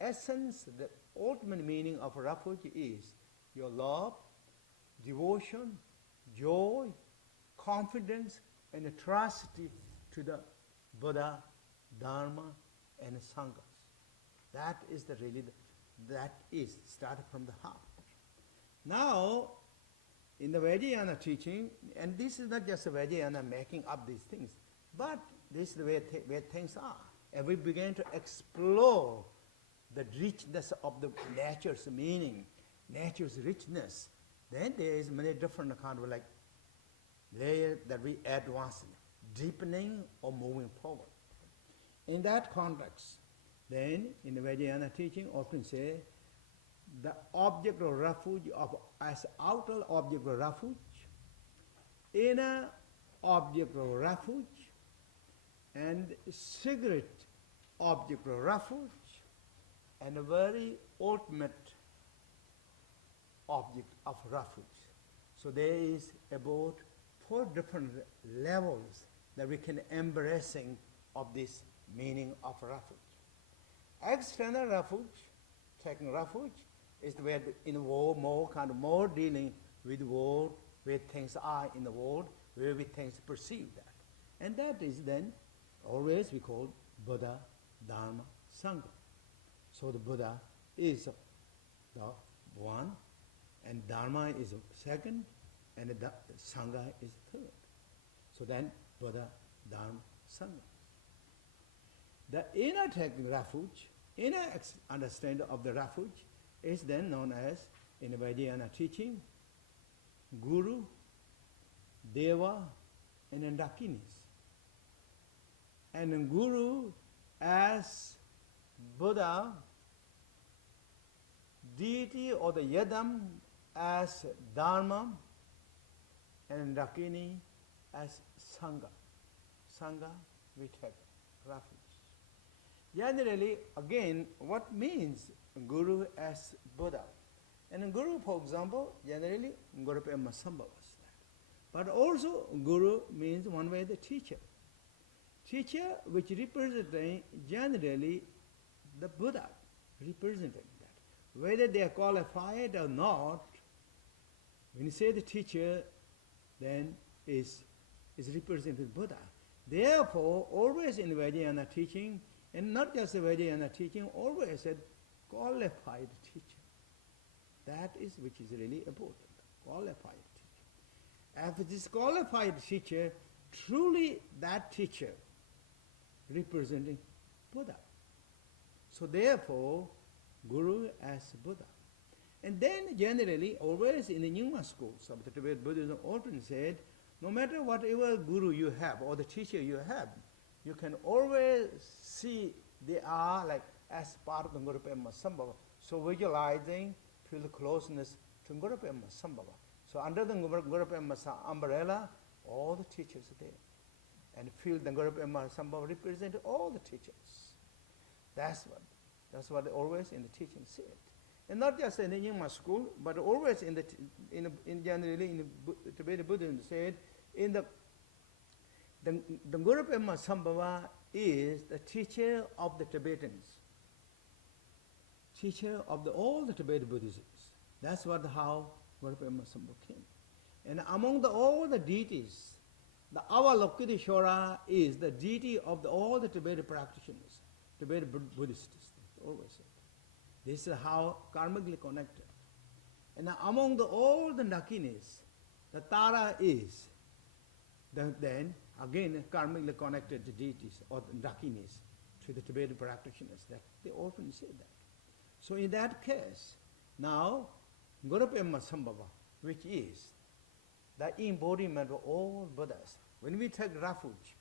essence, the ultimate meaning of refuge is your love, devotion, joy, confidence, and trust to the Buddha, Dharma, and Sanghas. That is that is started from the heart. Now, in the Vajrayana teaching, and this is not just Vajrayana making up these things, but this is the way where things are. And we began to explore the richness of the nature's meaning, nature's richness. Then there is many different kind of like layers that we advance, deepening or moving forward. In that context, then in the Vajrayana teaching often say the object of refuge as outer object of refuge, inner object of refuge, and secret object of refuge, and a very ultimate object of refuge. So there is about 4 different levels that we can embracing of this meaning of refuge. External refuge, taking refuge, is where involve more dealing with the world, where things are in the world, where we things perceive that. And that is then always we call Buddha, Dharma, Sangha. So the Buddha is the one, and Dharma is the second, and the Sangha is the third. So then Buddha, Dharma, Sangha. The inner taking refuge, inner understanding of the refuge is then known as, in the Vajrayana teaching, Guru, Deva, and Dakinis. And Guru as Buddha, deity or the Yadam as Dharma, and Dakini as Sangha. Sangha, we take refuge. Generally, again, what means Guru as Buddha? And Guru, for example, generally, Guru Pema Sambhava was that. But also, Guru means one way the teacher. Teacher which representing generally the Buddha, representing that. Whether they are qualified or not, when you say the teacher, then is representing Buddha. Therefore, always in Vajrayana teaching, and not just the Vajrayana teaching, always said qualified teacher. That is which is really important, qualified teacher. If it is qualified teacher, truly that teacher representing Buddha. So therefore, Guru as Buddha. And then generally, always in the Nyingma schools of the Tibetan Buddhism often said, no matter whatever Guru you have or the teacher you have, you can always see they are like as part of the Guru Pema Sambhava. So visualizing, feel the closeness to Guru Pema Sambhava. So under the Guru Pema umbrella, all the teachers are there. And feel the Guru Pema Sambhava represent all the teachers. That's what they always in the teaching said. And not just in the Nyingma school, but always in generally in the Tibetan Buddhism said, in the Guru Pema Sambhava is the teacher of the Tibetans, teacher of all the Tibetan Buddhisms. That's how Guru Pema Sambhava came. And among all the deities, the Avalokiteshvara is the deity of all the Tibetan practitioners, Tibetan Buddhists, always said. This is how karmically connected. And among all the Dakinis, the Tara is then again karmically connected to deities or the Dakinis to the Tibetan practitioners. That they often say that. So in that case, now Guru Pema Sambhava, which is the embodiment of all Buddhas. When we take refuge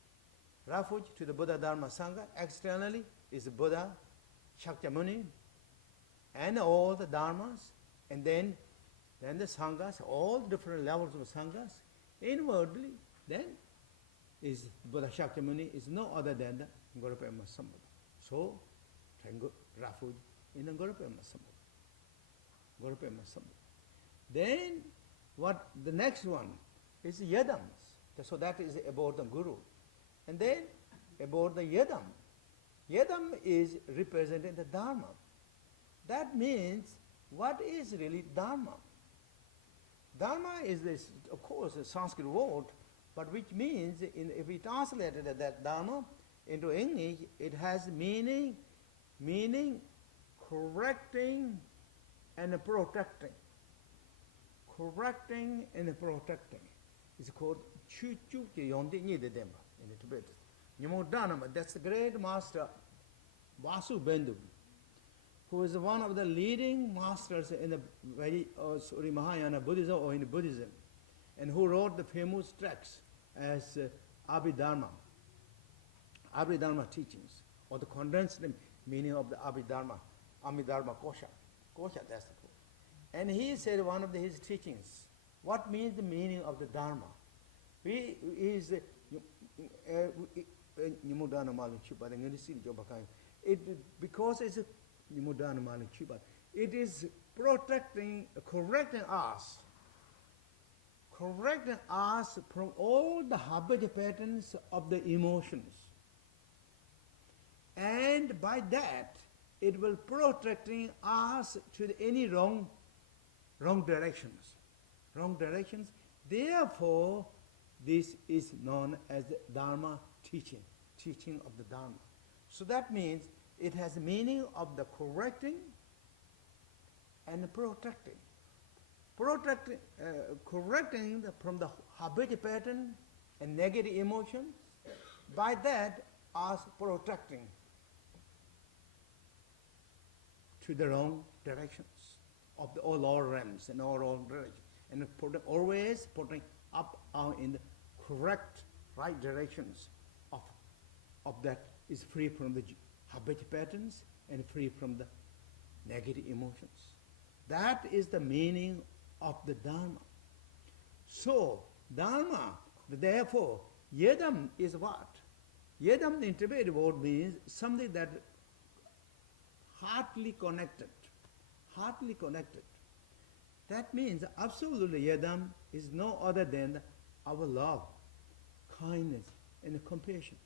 to the Buddha Dharma Sangha, externally is the Buddha, Shakyamuni, and all the Dharmas, and then the Sanghas, all different levels of Sanghas. Inwardly, then is Buddha Shakyamuni is no other than the Guru Pema Sambhava. So, take refuge in the Guru Pema Sambhava. Guru Pema Sambhava. Then, what the next one is Yadams. So that is about the Guru. And then about the Yadam. Yadam is representing the Dharma. That means, what is really Dharma? Dharma is this, of course, a Sanskrit word, but which means, if we translated that Dharma into English, it has meaning correcting and protecting. Correcting and protecting. It's called Chu Chu Yondi Nidedema in Tibet. Dharma, that's the great master Vasu Bendu, who is one of the leading masters in the Mahayana Buddhism or in Buddhism, and who wrote the famous tracts as Abhidharma teachings, or the condensed meaning of the Abhidharma Kosha. Kosha, that's the word. And he said one of his teachings, what means the meaning of the Dharma? Because it's it is protecting, correcting us from all the habit patterns of the emotions. And by that, it will protecting us to any wrong directions. Therefore, this is known as the Dharma teaching of the Dharma. So that means it has meaning of the correcting and protecting. Correcting from the habit pattern and negative emotions. By that, us protecting to the wrong directions of the all realms and all directions, and always putting up in the correct, right directions of that is free from the habit patterns and free from the negative emotions. That is the meaning of the Dharma. So, Dharma, therefore, Yedam is what? Yedam, the interpreted word, means something that heartily connected. That means absolutely Yedam is no other than our love, kindness, and compassion,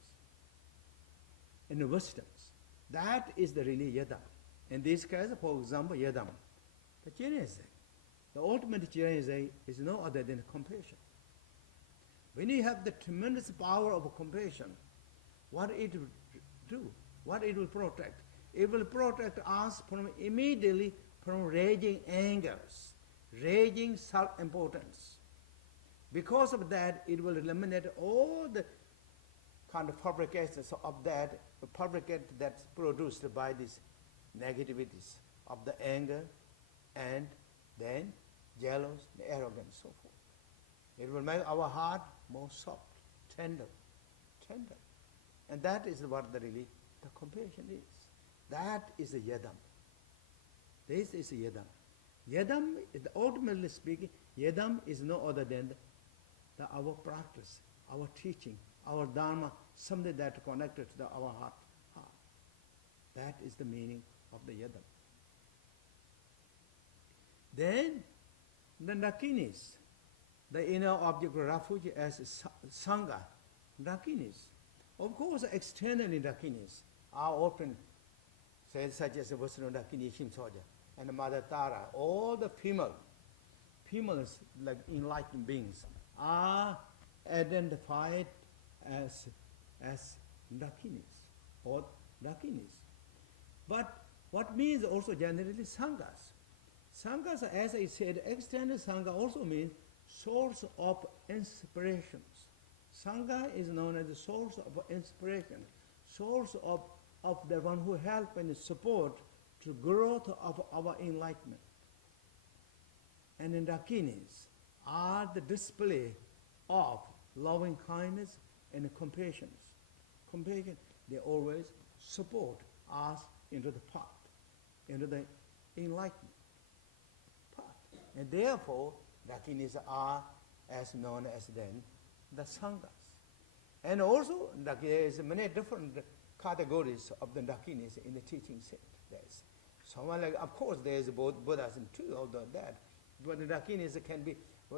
and the wisdoms. That is the really Yedam. In this case, for example, Yedam. The Chinese, the ultimate Chinese is no other than compassion. When you have the tremendous power of compassion, what it will do, what it will protect? It will protect us from immediately from raging angers, raging self-importance. Because of that, it will eliminate all the kind of fabrications of that, that's produced by these negativities of the anger and then jealous, the arrogance, so forth. It will make our heart more soft, tender. And that is what the compassion is. That is a Yedam. This is a Yedam. Yedam, ultimately speaking, Yedam is no other than our practice, our teaching, our Dharma, something that connected to our heart. That is the meaning of the Yedam. Then, the Dakinis, the inner object of refuge as Sangha, Dakinis. Of course, externally Dakinis are often said, such as the Vasuno Dakini Shimsoja and the Mother Tara. All the females like enlightened beings, are identified as Dakinis or Dakinis. But what means also generally Sanghas? Sanghas, as I said, external Sangha also means source of inspirations. Sangha is known as the source of inspiration, source of the one who help and support to growth of our enlightenment. And in Dakinis are the display of loving kindness and compassion. Compassion, they always support us into the path, into the enlightenment path. And therefore, Dakinis are as known as then the Sanghas. And also, there is many different categories of the Dakinis in the teaching set. There's someone like, of course, there is both Buddhism too, although that. But the Dakinis can be,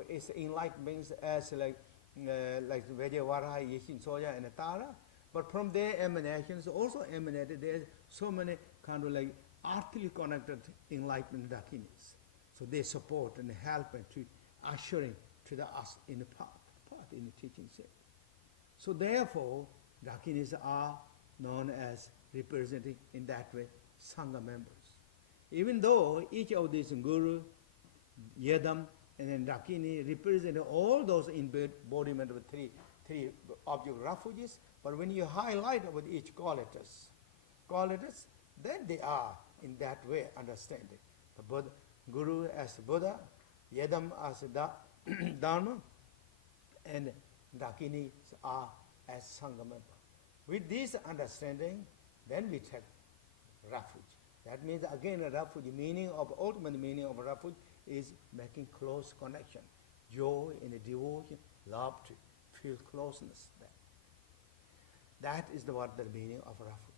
it's enlightened beings as like Vajayavara, Yeshin Soya, and Tara. But from their emanations also emanated, there's so many kind of like earthly connected enlightened Dakinis. So they support and help and to ushering to us in the path in the teaching set. So therefore, Dakinis are known as representing in that way Sangha members. Even though each of these Guru, Yedam, and then Dakini represent all those embodiment of three object refuges, but when you highlight with each qualities, then they are in that way understanding. The Buddha, Guru as Buddha, Yedam as Dharma, and Dakini are as Sangha member. With this understanding, then we take refuge. That means again a refuge, ultimate meaning of refuge is making close connection, joy and devotion, love to feel closeness there. That is what the meaning of refuge.